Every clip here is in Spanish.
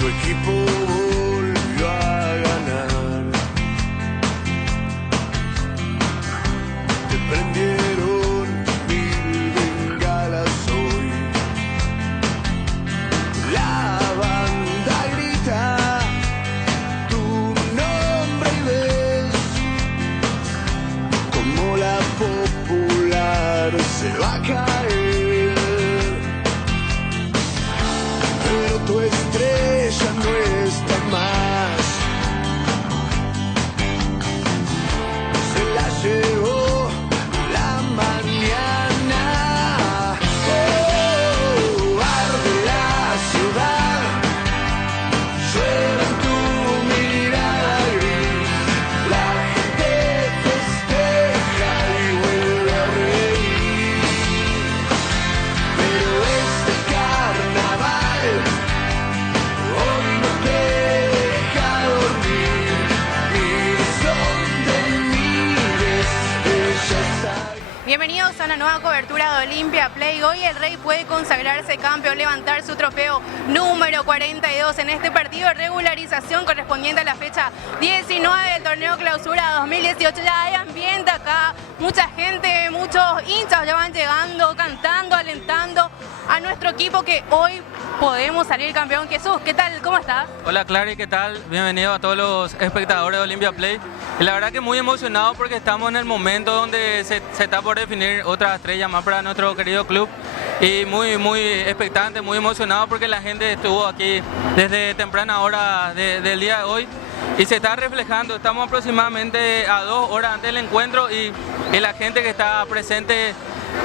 Tu equipo volvió a ganar. Te prendieron mil bengalas hoy. La banda grita tu nombre y ves como la popular se va a caer. Pero tu estrella no está más. Se la llevó la mañana. Oh, arde la ciudad. Llueve en tu mirada gris. La gente festeja y vuelve a reír. Pero este carnaval hoy no te deja dormir. Mires donde mires, ella está. Bienvenidos a una nueva cobertura de Olimpia Play. Hoy el Rey puede consagrarse campeón, levantar su trofeo número 42 en este partido de regularización correspondiente a la fecha 19 del torneo clausura 2018. Ya hay ambiente acá, mucha gente, muchos hinchas ya van llegando, cantando, alentando a nuestro equipo que hoy podemos salir campeón. Jesús, ¿qué tal? ¿Cómo estás? Hola Clary, ¿qué tal? Bienvenido a todos los espectadores de Olimpia Play. Y la verdad que muy emocionado porque estamos en el momento donde se está por definir otra estrella más para nuestro querido club. Y muy expectante, muy emocionado porque la gente estuvo aquí desde temprana hora del día de hoy. Y se está reflejando, estamos aproximadamente a 2 horas antes del encuentro y la gente que está presente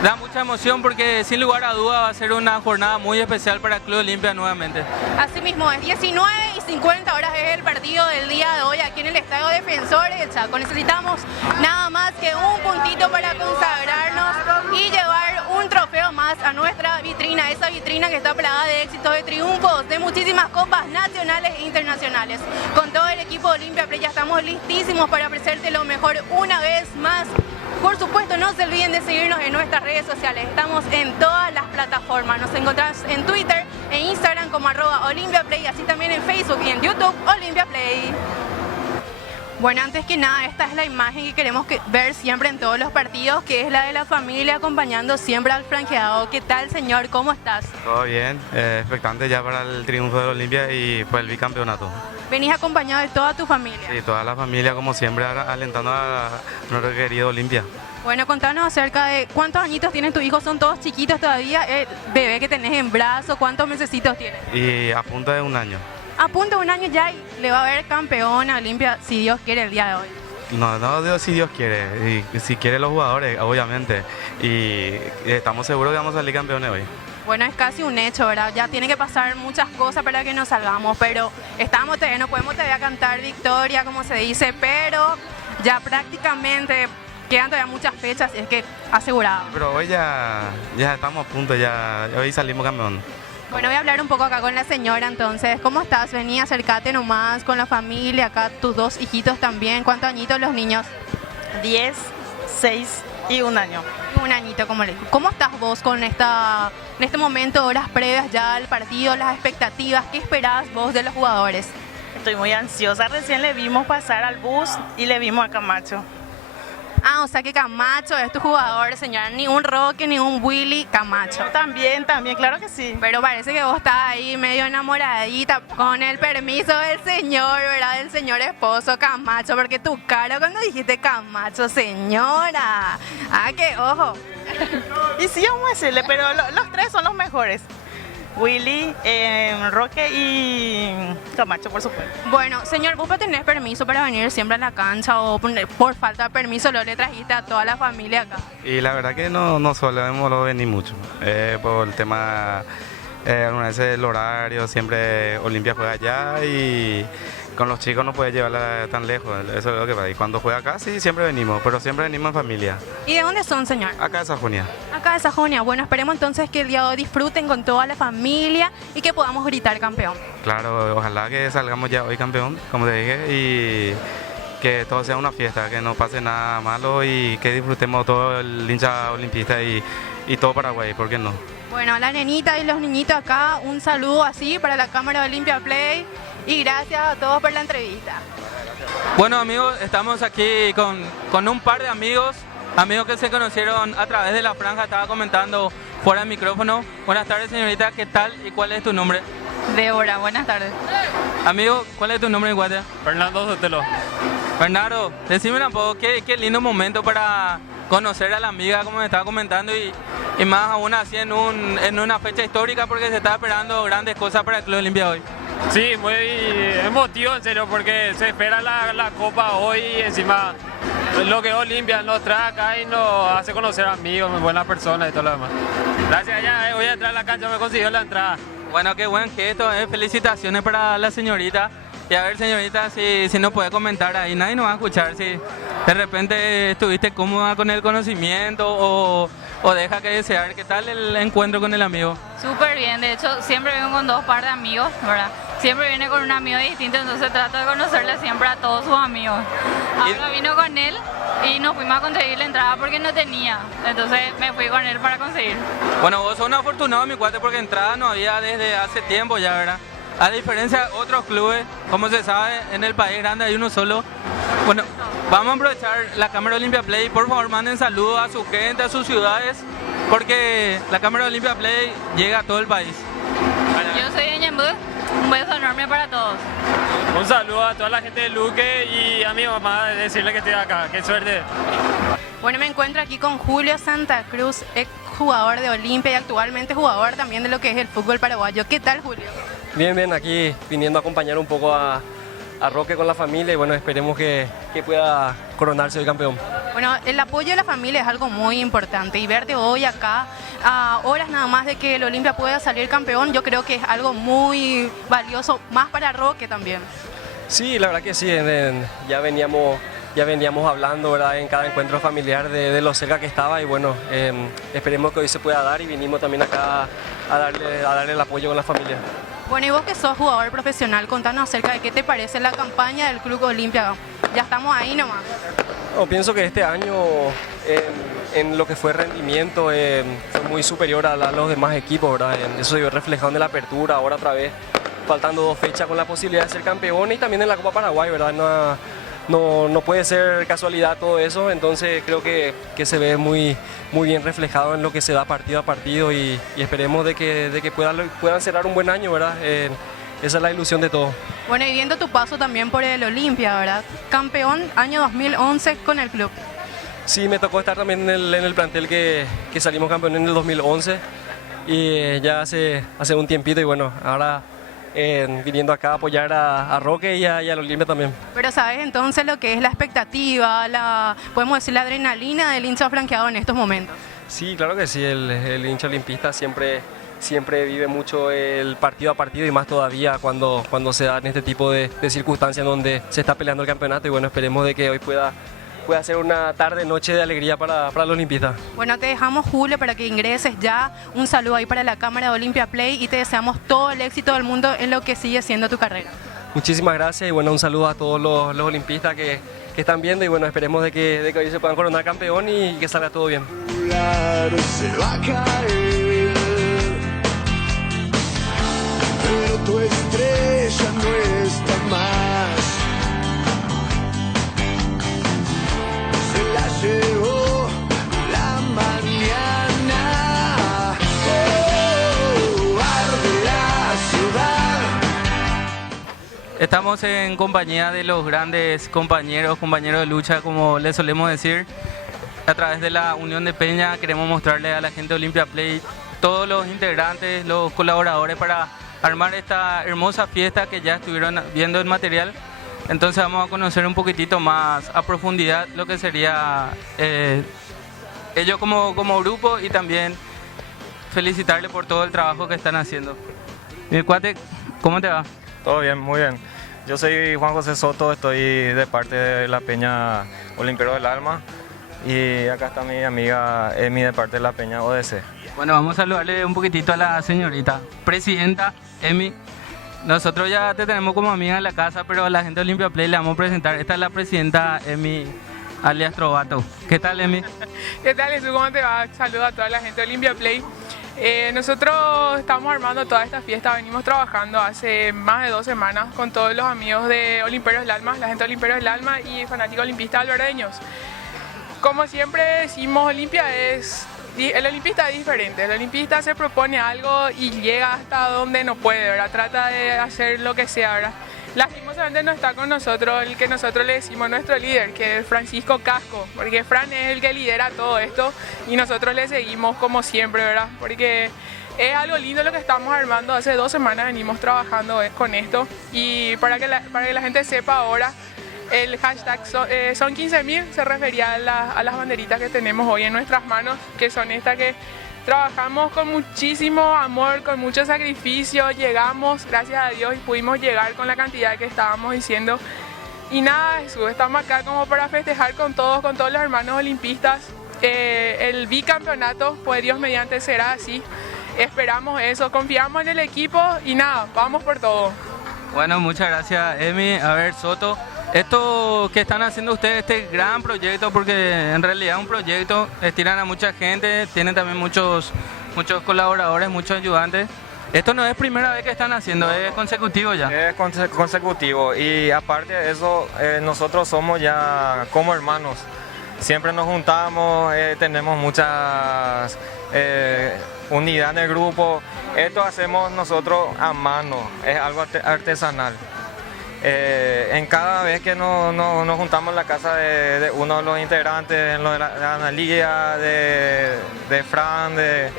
da mucha emoción porque sin lugar a duda va a ser una jornada muy especial para el Club Olimpia nuevamente. Así mismo es, 19:50 horas es el partido del día de hoy aquí en el Estadio Defensores del Chaco. Necesitamos nada más que un puntito para consagrarnos y llevar un trofeo más a nuestra vitrina, esa vitrina que está plagada de éxitos, de triunfos, de muchísimas copas nacionales e internacionales. Con todo el equipo de Olimpia Play ya estamos listísimos para ofrecerte lo mejor una vez más. Por supuesto, no se olviden de seguirnos en nuestras redes sociales. Estamos en todas las plataformas. Nos encontrás en Twitter, en Instagram como @OlimpiaPlay, así también en Facebook y en YouTube Olimpia Play. Bueno, antes que nada, esta es la imagen que queremos ver siempre en todos los partidos, que es la de la familia acompañando siempre al franqueado. ¿Qué tal, señor? ¿Cómo estás? Todo bien, expectante ya para el triunfo de Olimpia y pues el bicampeonato. ¿Venís acompañado de toda tu familia? Sí, toda la familia como siempre alentando a nuestro querido Olimpia. Bueno, contanos acerca de cuántos añitos tienen tus hijos, son todos chiquitos todavía, el bebé que tenés en brazo, ¿cuántos mesecitos tiene? Y a punto de 1 año. A punto de 1 año ya le va a ver campeón a Olimpia, si Dios quiere, el día de hoy. No, si Dios quiere, y si quieren los jugadores, obviamente. Y estamos seguros que vamos a salir campeones hoy. Bueno, es casi un hecho, ¿verdad? Ya tiene que pasar muchas cosas para que nos salgamos, pero estamos todavía, no podemos todavía cantar victoria, como se dice, pero ya prácticamente quedan todavía muchas fechas, es que asegurado. Pero hoy ya estamos a punto, ya hoy salimos campeón. Bueno, voy a hablar un poco acá con la señora entonces. ¿Cómo estás? Vení, acércate nomás con la familia, acá tus 2 hijitos también. ¿Cuántos añitos los niños? 10, 6 y 1 año. 1 añito, como le digo. ¿Cómo estás vos con en este momento, horas previas ya al partido, las expectativas? ¿Qué esperás vos de los jugadores? Estoy muy ansiosa. Recién le vimos pasar al bus y le vimos a Camacho. Ah, o sea que Camacho es tu jugador, señora. Ni un Roque, ni un Willy, Camacho. También, claro que sí. Pero parece que vos estás ahí medio enamoradita, con el permiso del señor, ¿verdad? Del señor esposo Camacho, porque tu cara cuando dijiste Camacho, señora. Ah, que ojo. Y sí, vamos a decirle, pero los 3 son los mejores. Willy, Roque y Camacho, por supuesto. Bueno, señor, ¿vos tenés permiso para venir siempre a la cancha o por falta de permiso lo le trajiste a toda la familia acá? Y la verdad que no solemos venir mucho, por el tema, alguna vez el horario, siempre Olimpia juega allá y con los chicos no puede llevarla tan lejos, eso es lo que pasa. Y cuando juega acá sí siempre venimos, pero siempre venimos en familia. ¿Y de dónde son, señor? Acá de Sajonia. Acá de Sajonia. Bueno, esperemos entonces que el día de hoy disfruten con toda la familia y que podamos gritar campeón. Claro, ojalá que salgamos ya hoy campeón, como te dije, y que todo sea una fiesta, que no pase nada malo y que disfrutemos todo el hincha olimpista y todo Paraguay, ¿por qué no? Bueno, a la nenita y los niñitos acá, un saludo así para la cámara de Olimpia Play y gracias a todos por la entrevista. Bueno amigos, estamos aquí con un par de amigos que se conocieron a través de la franja, estaba comentando fuera del micrófono. Buenas tardes señorita, ¿qué tal y cuál es tu nombre? Débora, buenas tardes. Amigo, ¿cuál es tu nombre en Guatemala? Fernando Sotelo. Bernardo, decime un poco, qué lindo momento para conocer a la amiga, como me estaba comentando, y más aún así en una fecha histórica porque se está esperando grandes cosas para el Club Olimpia hoy. Sí, muy emotivo en serio porque se espera la Copa hoy y encima lo que Olimpia nos trae acá y nos hace conocer amigos, muy buenas personas y todo lo demás. Gracias, ya voy a entrar a la cancha, me consiguió la entrada. Bueno, qué buen gesto, felicitaciones para la señorita. Y a ver señorita, si nos puede comentar ahí, nadie nos va a escuchar, si de repente estuviste cómoda con el conocimiento o deja que desear. ¿Qué tal el encuentro con el amigo? Súper bien, de hecho siempre vengo con dos par de amigos, ¿verdad? Siempre viene con un amigo distinto, entonces trato de conocerle siempre a todos sus amigos. Ahora vino con él y nos fuimos a conseguir la entrada porque no tenía, entonces me fui con él para conseguir. Bueno, vos sos un afortunado mi cuate porque entrada no había desde hace tiempo ya, ¿verdad? A diferencia de otros clubes, como se sabe, en el país grande hay uno solo. Bueno, vamos a aprovechar la cámara Olimpia Play. Por favor, manden saludos a su gente, a sus ciudades, porque la cámara Olimpia Play llega a todo el país. Yo soy de Ñembú, un beso enorme para todos. Un saludo a toda la gente de Luque y a mi mamá, decirle que estoy acá, qué suerte. Bueno, me encuentro aquí con Julio Santa Cruz, ex jugador de Olimpia y actualmente jugador también de lo que es el fútbol paraguayo. ¿Qué tal, Julio? Bien, aquí viniendo a acompañar un poco a Roque con la familia y bueno, esperemos que pueda coronarse el campeón. Bueno, el apoyo de la familia es algo muy importante y verte hoy acá a horas nada más de que el Olimpia pueda salir campeón, yo creo que es algo muy valioso, más para Roque también. Sí, la verdad que sí, ya veníamos hablando, ¿verdad?, en cada encuentro familiar de lo cerca que estaba y bueno, esperemos que hoy se pueda dar y vinimos también acá a darle el apoyo con la familia. Bueno, y vos que sos jugador profesional, contanos acerca de qué te parece la campaña del Club Olimpia. Ya estamos ahí nomás. No, pienso que este año en lo que fue rendimiento fue muy superior a los demás equipos, ¿verdad? Eso se vio reflejado en la apertura, ahora otra vez faltando 2 fechas con la posibilidad de ser campeón y también en la Copa Paraguay, ¿verdad? No puede ser casualidad todo eso, entonces creo que se ve muy bien reflejado en lo que se da partido a partido y esperemos de que puedan cerrar un buen año, ¿verdad? Esa es la ilusión de todos. Bueno, y viendo tu paso también por el Olimpia, ¿verdad? Campeón año 2011 con el club. Sí, me tocó estar también en el plantel que salimos campeón en el 2011 y ya hace un tiempito y bueno, ahora viniendo acá a apoyar a Roque y al Olimpia también. Pero sabes entonces lo que es la expectativa, podemos decir la adrenalina del hincha franqueado en estos momentos. Sí, claro que sí, el hincha olimpista siempre vive mucho el partido a partido y más todavía cuando se dan este tipo de circunstancias donde se está peleando el campeonato y bueno, esperemos de que hoy pueda ser una noche de alegría para los olimpistas. Bueno, te dejamos, Julio, para que ingreses ya. Un saludo ahí para la cámara de Olimpia Play y te deseamos todo el éxito del mundo en lo que sigue siendo tu carrera. Muchísimas gracias y bueno, un saludo a todos los olimpistas que están viendo y bueno, esperemos de que hoy se puedan coronar campeón y que salga todo bien. Se va a caer, pero tu estrella no está más. Se la llevó la mañana. Oh, arde la ciudad. Estamos en compañía de los grandes compañeros de lucha, como les solemos decir. A través de la Unión de Peña queremos mostrarle a la gente de Olimpia Play todos los integrantes, los colaboradores para armar esta hermosa fiesta que ya estuvieron viendo el material. Entonces vamos a conocer un poquitito más a profundidad lo que sería ellos como grupo y también felicitarles por todo el trabajo que están haciendo. Mi cuate, ¿cómo te va? Todo bien, muy bien. Yo soy Juan José Soto, estoy de parte de la Peña Olimpero del Alma y acá está mi amiga Emi de parte de la Peña ODC. Bueno, vamos a saludarle un poquitito a la señorita presidenta Emi. Nosotros ya te tenemos como amiga en la casa, pero a la gente de Olimpia Play le vamos a presentar. Esta es la presidenta Emi, alias Trovato. ¿Qué tal, Emi? ¿Qué tal, Jesús? ¿Cómo te va? Saludos a toda la gente de Olimpia Play. Nosotros estamos armando toda esta fiesta, venimos trabajando hace más de 2 semanas con todos los amigos de Olimperios del Alma, la gente de Olimperios del Alma y fanáticos olimpistas alberdeños. Como siempre decimos, el olimpista es diferente, el olimpista se propone algo y llega hasta donde no puede, ¿verdad? Trata de hacer lo que sea, ¿verdad? Lastimosamente no está con nosotros el que nosotros le decimos nuestro líder, que es Francisco Casco, porque Fran es el que lidera todo esto y nosotros le seguimos como siempre, ¿verdad? Porque es algo lindo lo que estamos armando, hace 2 semanas venimos trabajando con esto y para que la gente sepa ahora, el hashtag son 15.000 se refería a las banderitas que tenemos hoy en nuestras manos, que son estas que trabajamos con muchísimo amor, con mucho sacrificio, llegamos, gracias a Dios, y pudimos llegar con la cantidad que estábamos diciendo. Y nada, Jesús, estamos acá como para festejar con todos los hermanos olimpistas. El bicampeonato, pues Dios mediante será así. Esperamos eso, confiamos en el equipo y nada, vamos por todo. Bueno, muchas gracias, Emi. A ver, Soto, esto que están haciendo ustedes, este gran proyecto, porque en realidad es un proyecto, estiran a mucha gente, tienen también muchos colaboradores, muchos ayudantes. Esto no es primera vez que están haciendo, es consecutivo ya. Es consecutivo y aparte de eso, nosotros somos ya como hermanos. Siempre nos juntamos, tenemos muchas unidad en el grupo. Esto hacemos nosotros a mano, es algo artesanal. En cada vez que nos juntamos en la casa de uno de los integrantes, en lo de Analía, de Fran, de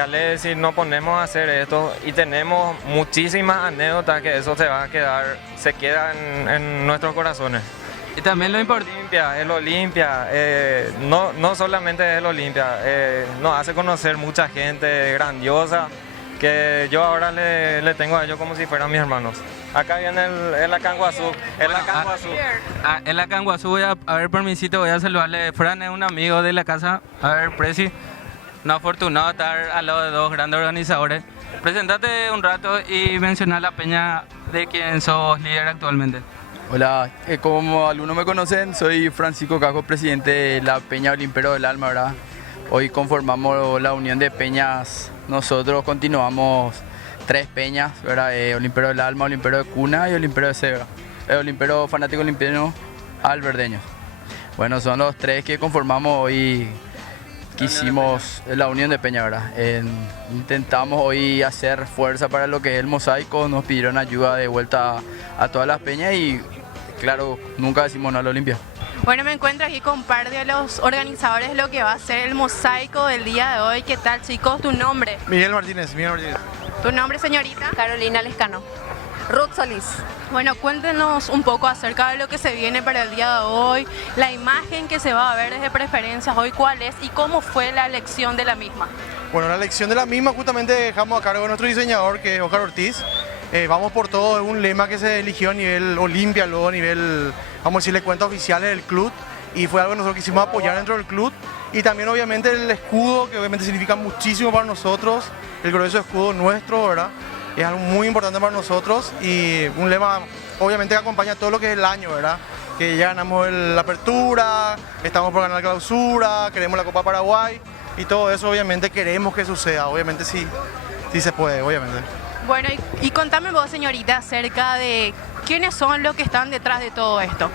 Alessi, nos ponemos a hacer esto y tenemos muchísimas anécdotas que eso se queda en nuestros corazones. Y también lo importante, el Olimpia, no solamente es el Olimpia, nos hace conocer mucha gente grandiosa que yo ahora le tengo a ellos como si fueran mis hermanos. Acá viene el Acanguazú, el Acanguazú, voy a ver, permisito, voy a saludarle. Fran es un amigo de la casa, a ver, Presi, un afortunado estar al lado de 2 grandes organizadores. Presentate un rato y menciona la peña de quien sos líder actualmente. Hola, como algunos me conocen, soy Francisco Casco, presidente de la Peña Olimpero del Alma, ¿verdad? Hoy conformamos la unión de peñas, nosotros continuamos 3 peñas, ¿verdad? Olimpero del Alma, Olimpero de Cuna y Olimpero de Cebra. Olimpero fanático olimpiano alberdeño. Bueno, son los 3 que conformamos hoy, que hicimos la unión de peña, ¿verdad? Intentamos hoy hacer fuerza para lo que es el mosaico, nos pidieron ayuda de vuelta a todas las peñas y claro, nunca decimos no a la Olimpia. Bueno, me encuentro aquí con un par de los organizadores de lo que va a ser el mosaico del día de hoy. ¿Qué tal, chicos? ¿Tu nombre? Miguel Martínez. ¿Tu nombre, señorita? Carolina Lescano. Ruth Solís. Bueno, cuéntenos un poco acerca de lo que se viene para el día de hoy, la imagen que se va a ver desde Preferencias hoy, cuál es y cómo fue la elección de la misma. Bueno, la elección de la misma justamente dejamos a cargo de nuestro diseñador, que es Oscar Ortiz. Vamos por todo, es un lema que se eligió a nivel Olimpia, luego a nivel, vamos a decirle, cuentas oficiales del club, y fue algo que nosotros quisimos apoyar dentro del club. Y también obviamente el escudo, que obviamente significa muchísimo para nosotros, el grueso escudo nuestro, ¿verdad? Es algo muy importante para nosotros y un lema obviamente que acompaña todo lo que es el año, ¿verdad? Que ya ganamos la apertura, estamos por ganar la clausura, queremos la Copa Paraguay y todo eso obviamente queremos que suceda, obviamente sí se puede, obviamente. Bueno, y contame vos, señorita, acerca de quiénes son los que están detrás de todo esto.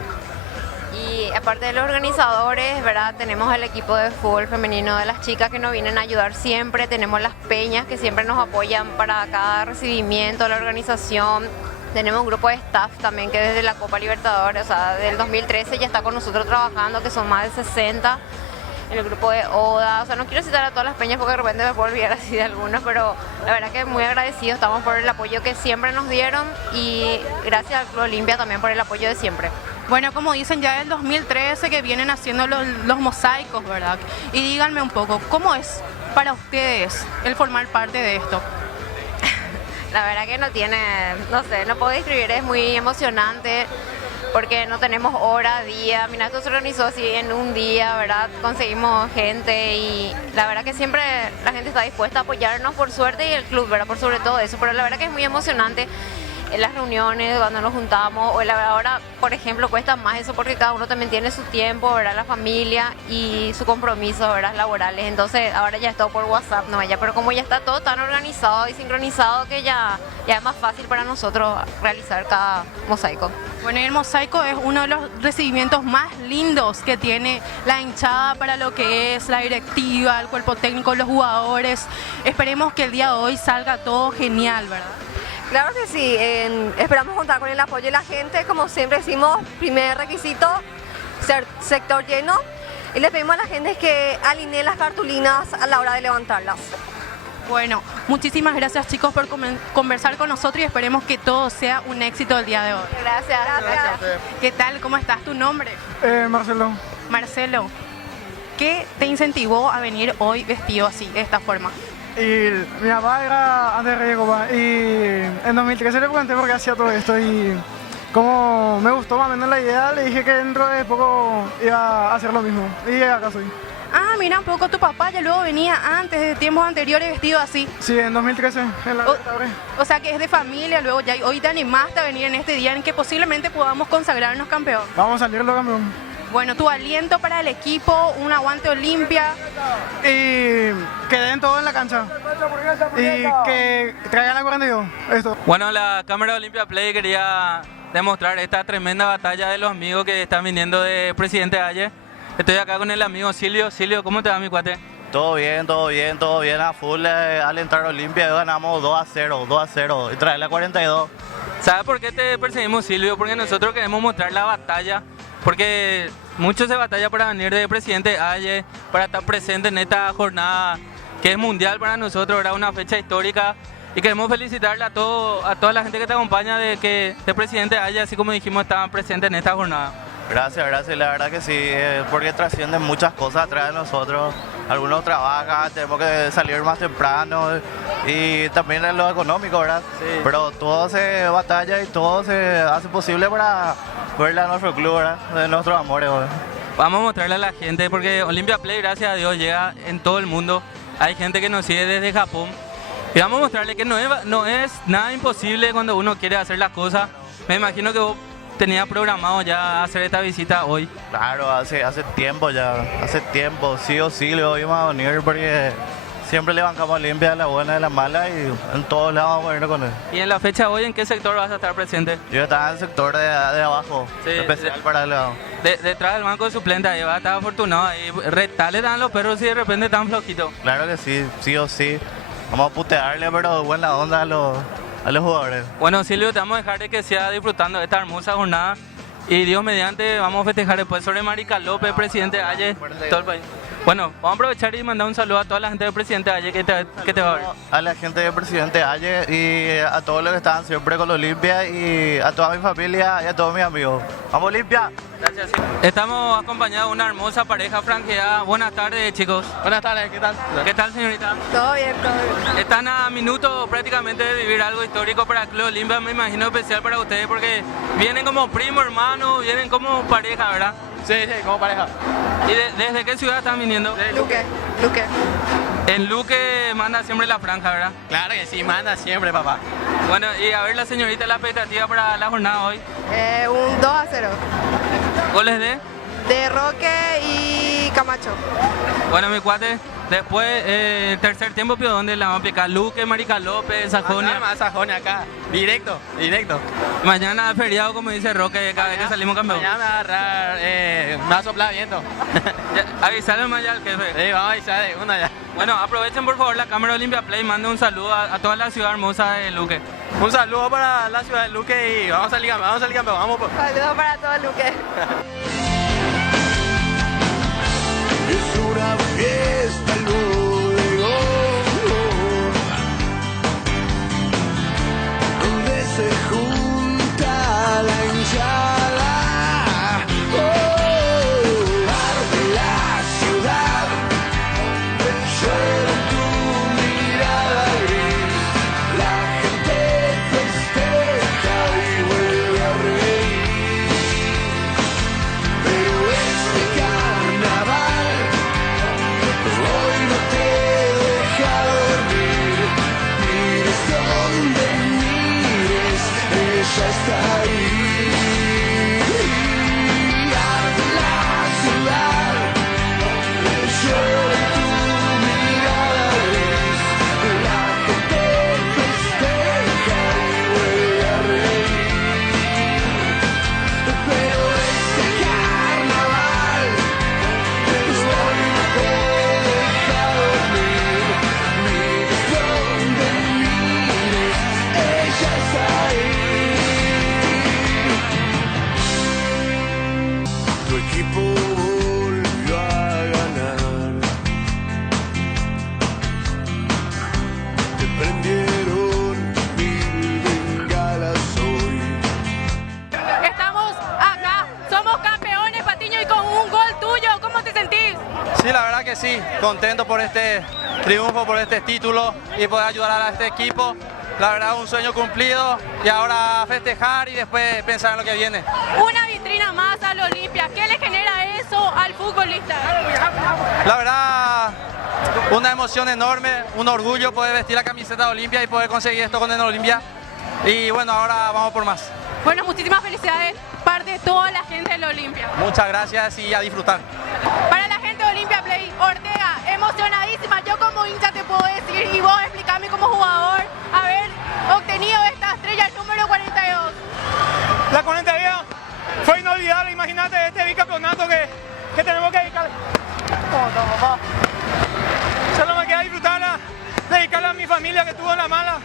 Y aparte de los organizadores, ¿verdad? Tenemos el equipo de fútbol femenino de las chicas que nos vienen a ayudar siempre, tenemos las peñas que siempre nos apoyan para cada recibimiento, la organización. Tenemos un grupo de staff también que desde la Copa Libertadores, o sea, del 2013 ya está con nosotros trabajando, que son más de 60. El grupo de ODA, o sea, no quiero citar a todas las peñas porque de repente me puedo olvidar así de algunas, pero la verdad que muy agradecidos estamos por el apoyo que siempre nos dieron y gracias al Club Olimpia también por el apoyo de siempre. Bueno, como dicen, ya del 2013 que vienen haciendo los mosaicos, ¿verdad? Y díganme un poco, ¿cómo es para ustedes el formar parte de esto? La verdad que no sé, no puedo describir, es muy emocionante porque no tenemos hora, día. Mira, esto se organizó así en un día, ¿verdad? Conseguimos gente y la verdad que siempre la gente está dispuesta a apoyarnos por suerte y el club, ¿verdad? Por sobre todo eso, pero la verdad que es muy emocionante en las reuniones, cuando nos juntamos, o ahora, por ejemplo, cuesta más eso porque cada uno también tiene su tiempo, ¿verdad? La familia y su compromiso, ¿verdad? Laborales. Entonces, ahora ya es todo por WhatsApp, ¿no? Pero como ya está todo tan organizado y sincronizado que ya es más fácil para nosotros realizar cada mosaico. Bueno, y el mosaico es uno de los recibimientos más lindos que tiene la hinchada para lo que es la directiva, el cuerpo técnico, los jugadores. Esperemos que el día de hoy salga todo genial, ¿verdad? Claro que sí, esperamos contar con el apoyo de la gente, como siempre decimos, primer requisito, sector lleno, y le pedimos a la gente que alinee las cartulinas a la hora de levantarlas. Bueno, muchísimas gracias chicos por conversar con nosotros y esperemos que todo sea un éxito el día de hoy. Gracias. ¿Qué tal? ¿Cómo estás? ¿Tu nombre? Marcelo. Marcelo, ¿qué te incentivó a venir hoy vestido así, de esta forma? Y mi papá era antes de Reyes y en 2013 le pregunté por qué hacía todo esto y como me gustó más o menos la idea, le dije que dentro de poco iba a hacer lo mismo y acá soy. Ah, mira un poco, tu papá ya luego venía antes, de tiempos anteriores vestido así. Sí, en 2013, en la O sea que es de familia, luego ya hoy te animaste a venir en este día en que posiblemente podamos consagrarnos campeón. Vamos a salirlo campeón. Bueno, tu aliento para el equipo, un aguante Olimpia. Y que den todo en la cancha. Y que traigan la 42. Esto. Bueno, la cámara de Olimpia Play quería demostrar esta tremenda batalla de los amigos que están viniendo de Presidente Aye. Estoy acá con el amigo Silvio. Silvio, ¿cómo te va, mi cuate? Todo bien, a full. Al entrar a Olimpia ganamos 2-0 y traer la 42. ¿Sabes por qué te perseguimos, Silvio? Porque nosotros queremos mostrar la batalla, porque mucho se batalla para venir de Presidente Aye, para estar presente en esta jornada que es mundial para nosotros, era una fecha histórica. Y queremos felicitarle a toda la gente que te acompaña de Presidente Aye, así como dijimos, estaban presentes en esta jornada. Gracias, la verdad que sí, porque trascienden muchas cosas atrás de nosotros. Algunos trabajan, tenemos que salir más temprano y también en lo económico, ¿verdad? Sí. Pero todo se batalla y todo se hace posible para verle a nuestro club, ¿verdad? De nuestros amores, ¿verdad? Vamos a mostrarle a la gente, porque Olimpia Play, gracias a Dios, llega en todo el mundo. Hay gente que nos sigue desde Japón. Y vamos a mostrarle que no es nada imposible cuando uno quiere hacer las cosas. Me imagino que vos tenías programado ya hacer esta visita hoy. Claro, hace tiempo, sí o sí le íbamos a venir porque siempre le bancamos a Olimpia de la buena y de la mala y en todos lados vamos a venir con él. ¿Y en la fecha hoy en qué sector vas a estar presente? Yo estaba en el sector de abajo, sí, especial para el lado. Detrás del banco de suplente, ahí va a estar afortunado, ahí retales dan los perros si de repente están flojitos. Claro que sí, sí o sí. Vamos a putearle, pero de buena onda a los jugadores. Bueno, Silvio, te vamos a dejar de que siga disfrutando de esta hermosa jornada y Dios mediante vamos a festejar después sobre Marica López, Presidente Aye, todo el país. Bueno, vamos a aprovechar y mandar un saludo a toda la gente de Presidente Aye que te va a ver. A la gente de Presidente Aye y a todos los que están siempre con Olimpia y a toda mi familia y a todos mis amigos. ¡Vamos Olimpia! Gracias. Estamos acompañados de una hermosa pareja franqueada. Buenas tardes, chicos. Buenas tardes, ¿qué tal? ¿Qué tal, señorita? Todo bien, todo bien. Están a minutos prácticamente de vivir algo histórico para el Club Olimpia, me imagino especial para ustedes porque vienen como primo, hermano, vienen como pareja, ¿verdad? Sí, como pareja. ¿Y desde qué ciudad están viniendo? Luque. En Luque manda siempre la franja, ¿verdad? Claro que sí, manda siempre, papá. Bueno, y a ver la señorita, la expectativa para la jornada hoy. Un 2-0. ¿Goles de? De Roque y Camacho. Bueno, mi cuate, después el tercer tiempo, ¿pero dónde la vamos a aplicar? Luque, Marica López, Sajonia. Más Sajonia acá, directo. Mañana feriado, como dice Roque, cada vez que salimos campeón. Mañana me va a agarrar, me va a soplar viento. Avisale más ya al jefe. Sí, vamos a avisar de una ya. Bueno, aprovechen por favor la cámara Olimpia Play, manden un saludo a toda la ciudad hermosa de Luque. Un saludo para la ciudad de Luque y vamos a salir campeón, vamos. Saludos para todo Luque. Es una fiesta el bodegón donde se junta la hinchada. Arde la ciudad, llora tu mirada gris. La gente festeja y vuelve a reír. Pero este carnaval hoy no que sí, contento por este triunfo, por este título y poder ayudar a este equipo. La verdad, un sueño cumplido y ahora festejar y después pensar en lo que viene. Una vitrina más al Olimpia. ¿Qué le genera eso al futbolista? La verdad, una emoción enorme, un orgullo poder vestir la camiseta de Olimpia y poder conseguir esto con el Olimpia. Y bueno, ahora vamos por más. Bueno, muchísimas felicidades, parte de toda la gente del Olimpia. Muchas gracias y a disfrutar. Para la gente de Olimpia Play, Ortega, emocionadísima. Yo como hincha te puedo decir, y vos explícame como jugador, haber obtenido esta estrella número 42. La 42 fue inolvidable, imagínate este bicampeonato que tenemos que dedicar. Solo me queda disfrutarla, dedicarla a mi familia que estuvo en la mala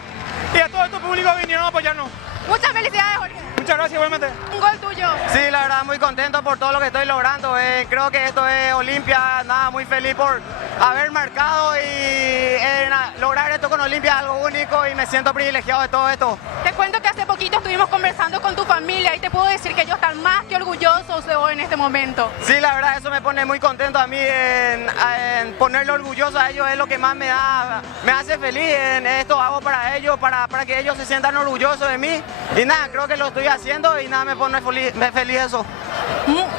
y a todo estos públicos que vinieron a apoyarnos. Muchas felicidades, Jorge. Muchas gracias, igualmente. Un gol tuyo. Sí, la verdad muy contento por todo lo que estoy logrando. Creo que esto es Olimpia, nada, muy feliz por haber marcado y lograr esto con Olimpia es algo único y me siento privilegiado de todo esto. Te cuento que hace poquito estuvimos conversando con tu familia y te puedo decir que ellos están más que orgullosos de vos en este momento. Sí, la verdad eso me pone muy contento a mí, en ponerlo orgulloso a ellos es lo que más me hace feliz. En esto hago para ellos, para que ellos se sientan orgullosos de mí y nada, creo que lo estoy haciendo y nada, me pone feliz eso.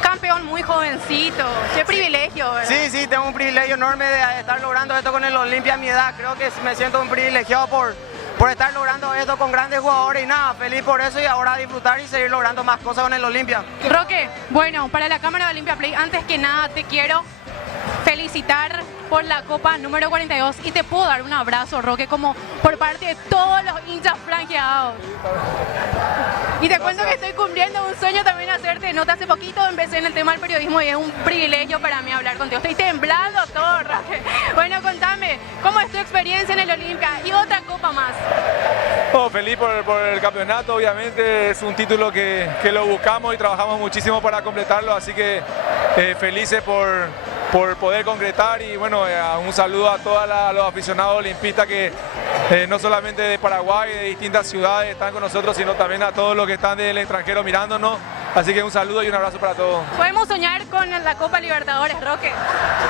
Campeón muy jovencito, qué privilegio, ¿verdad? Sí, sí, tengo un privilegio enorme de estar logrando esto con el Olimpia a mi edad. Creo que me siento un privilegiado por estar logrando esto con grandes jugadores y nada, feliz por eso y ahora disfrutar y seguir logrando más cosas con el Olimpia. Roque, bueno, para la cámara de Olimpia Play, antes que nada te quiero felicitar por la Copa número 42 y te puedo dar un abrazo, Roque, como por parte de todos los hinchas franqueados. Y te cuento que estoy cumpliendo un sueño también hacerte nota. Hace poquito empecé en el tema del periodismo y es un privilegio para mí hablar contigo. Estoy temblando todo, Roque. Bueno, contame, ¿cómo es tu experiencia en el Olimpia? Y otra copa más. Oh, feliz por el campeonato, obviamente es un título que lo buscamos y trabajamos muchísimo para completarlo, así que felices por poder concretar y bueno, un saludo a todos los aficionados olimpistas que no solamente de Paraguay, de distintas ciudades están con nosotros, sino también a todos los que están del extranjero mirándonos, así que un saludo y un abrazo para todos. Podemos soñar con la Copa Libertadores, Roque.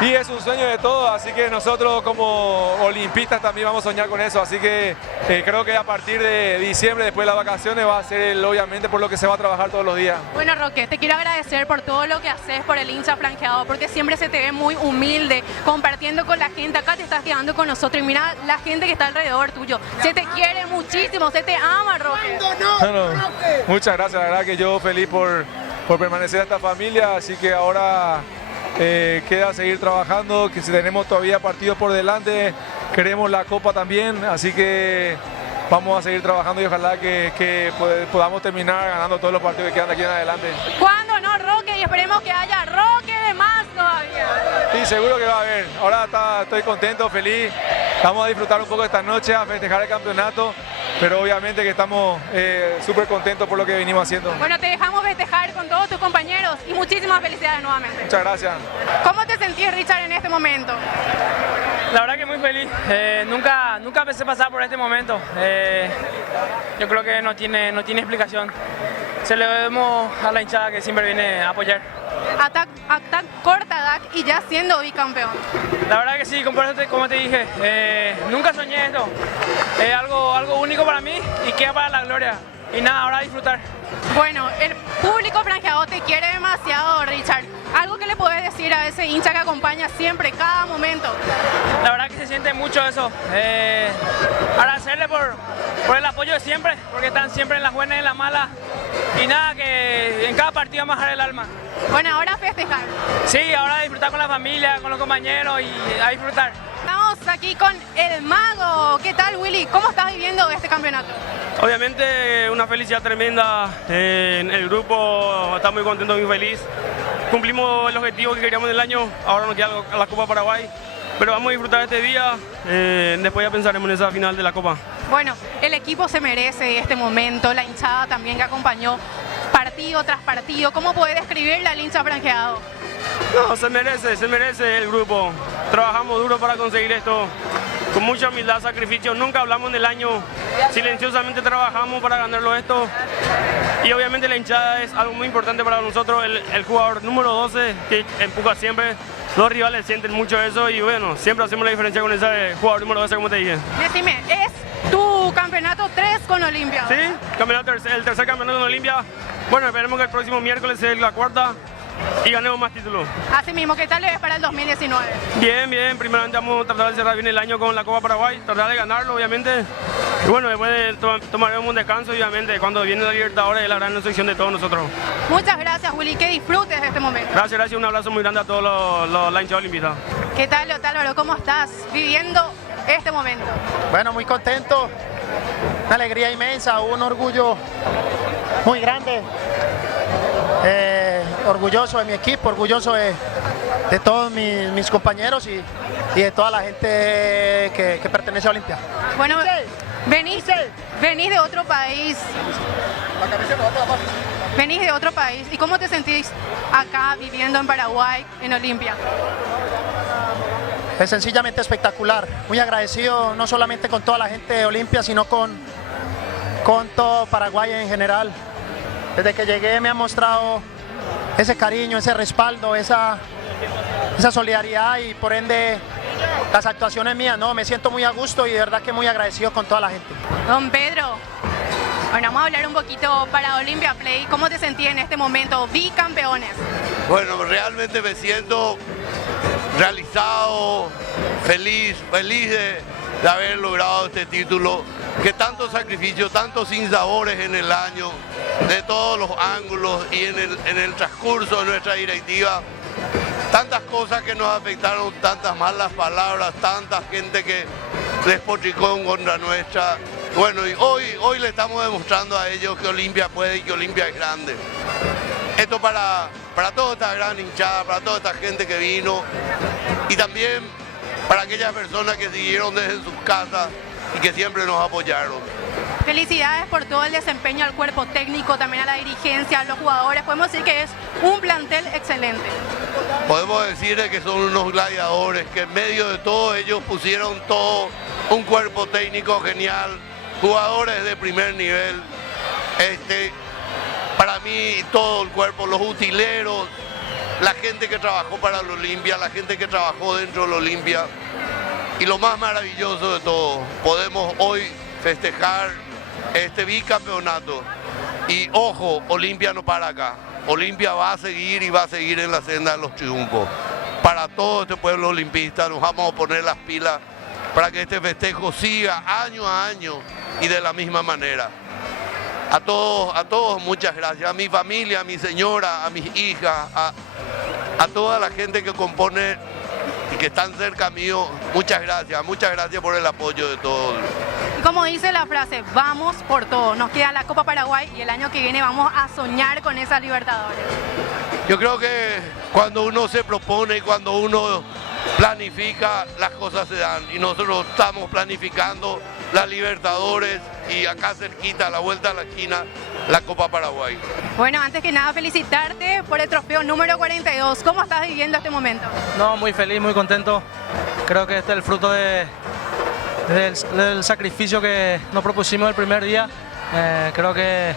Y es un sueño de todos, así que nosotros como olimpistas también vamos a soñar con eso, así que creo que a partir de diciembre, después de las vacaciones, va a ser obviamente por lo que se va a trabajar todos los días. Bueno, Roque, te quiero agradecer por todo lo que haces por el hincha franqueado, porque siempre se te ve muy humilde, compartiendo con la gente. Acá te estás quedando con nosotros y mira la gente que está alrededor tuyo. Se te quiere muchísimo, se te ama, Roque. Muchas gracias, la verdad que yo feliz por permanecer a esta familia, así que ahora queda seguir trabajando, que si tenemos todavía partidos por delante, queremos la Copa también, así que vamos a seguir trabajando y ojalá que podamos terminar ganando todos los partidos que quedan de aquí en adelante. ¿Cuándo no, Roque? Y esperemos que haya Roque de más todavía. Sí, seguro que va a haber. Ahora estoy contento, feliz. Vamos a disfrutar un poco esta noche, a festejar el campeonato, pero obviamente que estamos súper contentos por lo que venimos haciendo. Bueno, te dejamos festejar con todos tus compañeros y muchísimas felicidades nuevamente. Muchas gracias. ¿Cómo te sentís, Richard, en este momento? La verdad que muy feliz. Nunca pensé pasar por este momento. Yo creo que no tiene explicación. Se le debemos a la hinchada que siempre viene a apoyar. Atac corta edad y ya siendo bicampeón. La verdad que sí, como te dije, nunca soñé esto. Es algo único para mí y queda para la gloria. Y nada, ahora a disfrutar. Bueno, el público franqueado te quiere demasiado, Richard. Algo que le puedes decir a ese hincha que acompaña siempre, cada momento. La verdad que se siente mucho eso. Agradecerle por el apoyo de siempre, porque están siempre en las buenas y en las malas. Y nada, que en cada partido vamos a dejar el alma. Bueno, ahora festejar. Sí, ahora a disfrutar con la familia, con los compañeros y a disfrutar. Estamos aquí con el Mago. ¿Qué tal, Willy? ¿Cómo estás viviendo este campeonato? Obviamente una felicidad tremenda, el grupo está muy contento, muy feliz. Cumplimos el objetivo que queríamos del año, ahora nos queda la Copa Paraguay, pero vamos a disfrutar este día, después ya pensaremos en esa final de la Copa. Bueno, el equipo se merece este momento, la hinchada también que acompañó partido tras partido. ¿Cómo puede describirle al hincha franqueado? No, se merece el grupo. Trabajamos duro para conseguir esto, con mucha humildad, sacrificio. Nunca hablamos del año, silenciosamente trabajamos para ganarlo esto. Y obviamente la hinchada es algo muy importante para nosotros, el jugador número 12 que empuja siempre, los rivales sienten mucho eso y bueno, siempre hacemos la diferencia con ese jugador número 12, como te dije. Decime, ¿es tu campeonato 3 con Olimpia? Sí, el tercer campeonato con Olimpia. Bueno, esperemos que el próximo miércoles sea la cuarta y ganemos más títulos. Así mismo, ¿qué tal le ves para el 2019? Bien, bien. Primeramente vamos a tratar de cerrar bien el año con la Copa Paraguay, tratar de ganarlo, obviamente. Y bueno, después tomaremos un descanso, obviamente, cuando viene la Libertadores, la gran sección de todos nosotros. Muchas gracias, Willy. Que disfrutes de este momento. Gracias, gracias. Un abrazo muy grande a todos la hinchada olimpista. ¿Qué tal, Otálvaro? ¿Cómo estás viviendo este momento? Bueno, muy contento. Una alegría inmensa, un orgullo muy grande. Orgulloso de mi equipo, orgulloso de todos mis compañeros y de toda la gente que pertenece a Olimpia. Bueno, venís de otro país. Venís de otro país. ¿Y cómo te sentís acá viviendo en Paraguay, en Olimpia? Es sencillamente espectacular. Muy agradecido no solamente con toda la gente de Olimpia, sino con todo Paraguay en general. Desde que llegué me ha mostrado ese cariño, ese respaldo, esa solidaridad y por ende las actuaciones mías, ¿no? Me siento muy a gusto y de verdad que muy agradecido con toda la gente. Don Pedro, bueno, vamos a hablar un poquito para Olimpia Play. ¿Cómo te sentís en este momento, bicampeones? Bueno, realmente me siento realizado, feliz de haber logrado este título, que tanto sacrificio, tantos sinsabores en el año, de todos los ángulos y en el transcurso de nuestra directiva, tantas cosas que nos afectaron, tantas malas palabras, tanta gente que despotricó en contra nuestra. Bueno, y hoy le estamos demostrando a ellos que Olimpia puede y que Olimpia es grande. Esto para toda esta gran hinchada, para toda esta gente que vino y también para aquellas personas que siguieron desde sus casas y que siempre nos apoyaron. Felicidades por todo el desempeño al cuerpo técnico, también a la dirigencia, a los jugadores. Podemos decir que es un plantel excelente. Podemos decir que son unos gladiadores, que en medio de todo ellos pusieron todo, un cuerpo técnico genial, jugadores de primer nivel. Para mí todo el cuerpo, los utileros, la gente que trabajó para el Olimpia, la gente que trabajó dentro del Olimpia. Y lo más maravilloso de todo, podemos hoy festejar este bicampeonato. Y ojo, Olimpia no para acá. Olimpia va a seguir y va a seguir en la senda de los triunfos. Para todo este pueblo olimpista nos vamos a poner las pilas para que este festejo siga año a año y de la misma manera. A todos muchas gracias. A mi familia, a mi señora, a mis hijas, a toda la gente que compone y que están cerca mío, muchas gracias por el apoyo de todos. Y como dice la frase, vamos por todo. Nos queda la Copa Paraguay y el año que viene vamos a soñar con esa Libertadores. Yo creo que cuando uno se propone y cuando uno planifica, las cosas se dan. Y nosotros estamos planificando la Libertadores y acá cerquita, a la vuelta de la esquina, la Copa Paraguay. Bueno, antes que nada felicitarte por el trofeo número 42. ¿Cómo estás viviendo este momento? No, muy feliz, muy contento. Creo que este es el fruto del sacrificio que nos propusimos el primer día. Creo que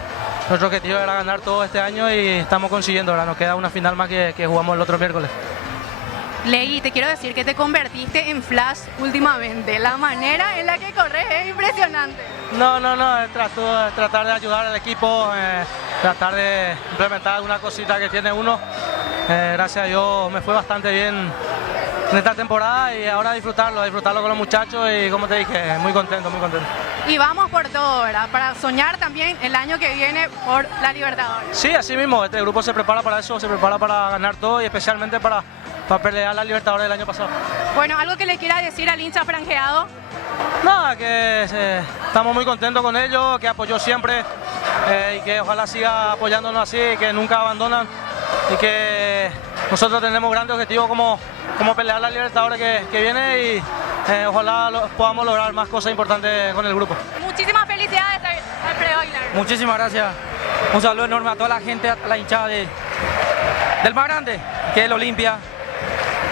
nuestro objetivo era ganar todo este año y estamos consiguiendo. Ahora nos queda una final más que jugamos el otro miércoles. Ley, te quiero decir que te convertiste en Flash últimamente. La manera en la que corres es impresionante. No, tratar de ayudar al equipo, tratar de implementar alguna cosita que tiene uno. Gracias a Dios me fue bastante bien en esta temporada y ahora disfrutarlo con los muchachos y como te dije, muy contento. Y vamos por todo, ¿verdad? Para soñar también el año que viene por la Libertadores. Sí, así mismo, este grupo se prepara para eso, se prepara para ganar todo y especialmente para pelear la Libertadores del año pasado. Bueno, ¿algo que le quiera decir al hincha franjeado? Nada, que estamos muy contentos con ellos, que apoyó siempre y que ojalá siga apoyándonos así, que nunca abandonan y que nosotros tenemos grandes objetivos como pelear la Libertadores que viene y ojalá podamos lograr más cosas importantes con el grupo. Muchísimas felicidades, Alfredo Aguilar. Muchísimas gracias. Un saludo enorme a toda la gente, a la hinchada del más grande, que es el Olimpia.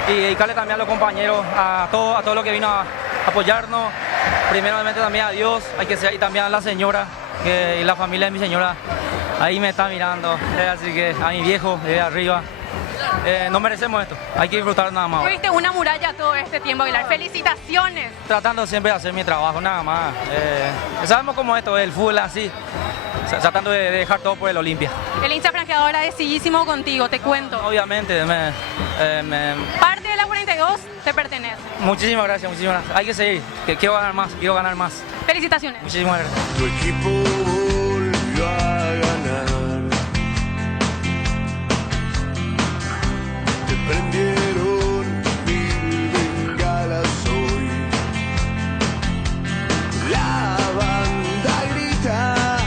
Y dedicarle también a los compañeros, a todo lo que vino a apoyarnos, primeramente también a Dios, y también a la señora, y la familia de mi señora, ahí me está mirando, así que a mi viejo de arriba, no merecemos esto, hay que disfrutar nada más. Fuiste una muralla todo este tiempo, Aguilar. ¡Felicitaciones! Tratando siempre de hacer mi trabajo, nada más. Sabemos cómo esto es, el fútbol así, tratando de dejar todo por el Olimpia. El hincha franjeador agradecidísimo contigo, te cuento. Obviamente, Parte de la 42 te pertenece. muchísimas gracias, hay que seguir, que quiero ganar más. Felicitaciones. Muchísimas gracias. Tu equipo volvió a ganar. Te prendieron mil bengalas hoy. La banda grita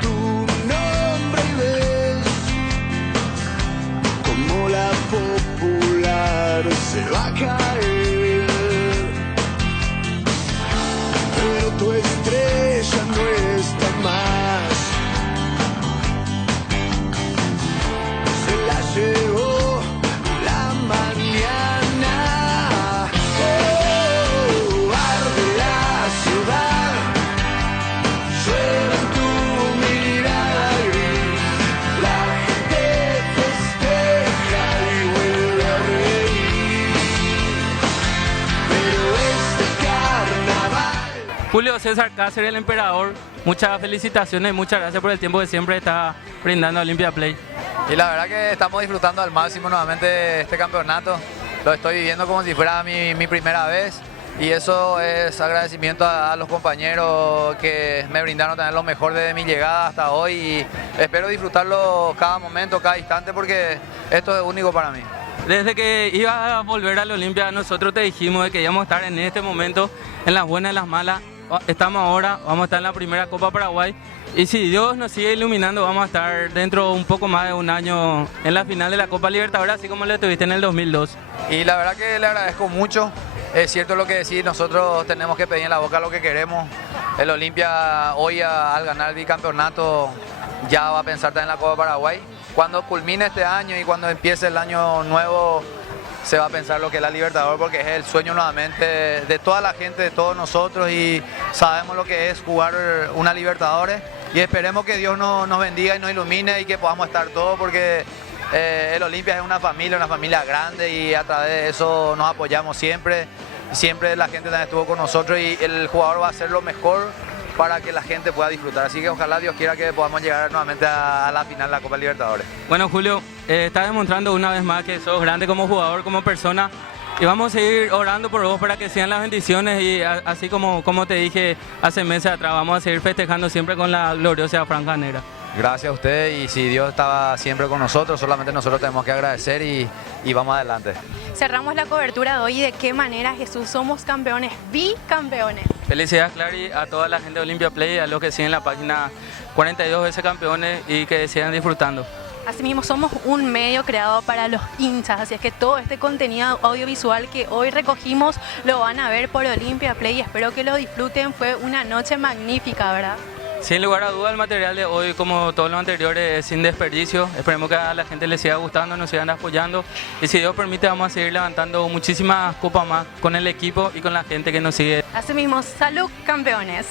tu nombre y ves como la popular se va a caer. Pero tu estrella no está más. Se la llevó la mañana. Oh, arde la ciudad. Llueve en tu mirada gris. La gente festeja y vuelve a reír. Pero este carnaval. Julio César Cáceres, el emperador, muchas felicitaciones y muchas gracias por el tiempo que siempre está brindando a Olimpia Play. Y la verdad que estamos disfrutando al máximo nuevamente este campeonato. Lo estoy viviendo como si fuera mi primera vez. Y eso es agradecimiento a los compañeros que me brindaron también lo mejor de mi llegada hasta hoy. Y espero disfrutarlo cada momento, cada instante, porque esto es único para mí. Desde que iba a volver al Olimpia, nosotros te dijimos de que íbamos a estar en este momento, en las buenas y las malas. Estamos ahora, vamos a estar en la primera Copa Paraguay. Y si Dios nos sigue iluminando, vamos a estar dentro un poco más de un año en la final de la Copa Libertadores, así como lo tuviste en el 2002. Y la verdad que le agradezco mucho. Es cierto lo que decís, nosotros tenemos que pedir en la boca lo que queremos. El Olimpia hoy al ganar el bicampeonato ya va a pensar también en la Copa Paraguay. Cuando culmine este año y cuando empiece el año nuevo se va a pensar lo que es la Libertadores, porque es el sueño nuevamente de toda la gente, de todos nosotros, y sabemos lo que es jugar una Libertadores y esperemos que Dios nos bendiga y nos ilumine y que podamos estar todos, porque el Olimpia es una familia grande y a través de eso nos apoyamos siempre. Siempre la gente también estuvo con nosotros y el jugador va a hacer lo mejor para que la gente pueda disfrutar. Así que ojalá Dios quiera que podamos llegar nuevamente a la final de la Copa Libertadores. Bueno, Julio, estás demostrando una vez más que sos grande como jugador, como persona. Y vamos a seguir orando por vos para que sean las bendiciones y así como te dije hace meses atrás, vamos a seguir festejando siempre con la gloriosa franja negra. Gracias a usted, y si Dios estaba siempre con nosotros, solamente nosotros tenemos que agradecer y vamos adelante. Cerramos la cobertura de hoy. ¿De qué manera, Jesús? Somos campeones, bicampeones. Felicidades, Clary, a toda la gente de Olimpia Play, a los que siguen la página 42 veces campeones y que sigan disfrutando. Asimismo, somos un medio creado para los hinchas, así es que todo este contenido audiovisual que hoy recogimos lo van a ver por Olimpia Play y espero que lo disfruten. Fue una noche magnífica, ¿verdad? Sin lugar a duda, el material de hoy, como todos los anteriores, es sin desperdicio. Esperemos que a la gente les siga gustando, nos sigan apoyando. Y si Dios permite, vamos a seguir levantando muchísimas copas más con el equipo y con la gente que nos sigue. Asimismo, salud, campeones.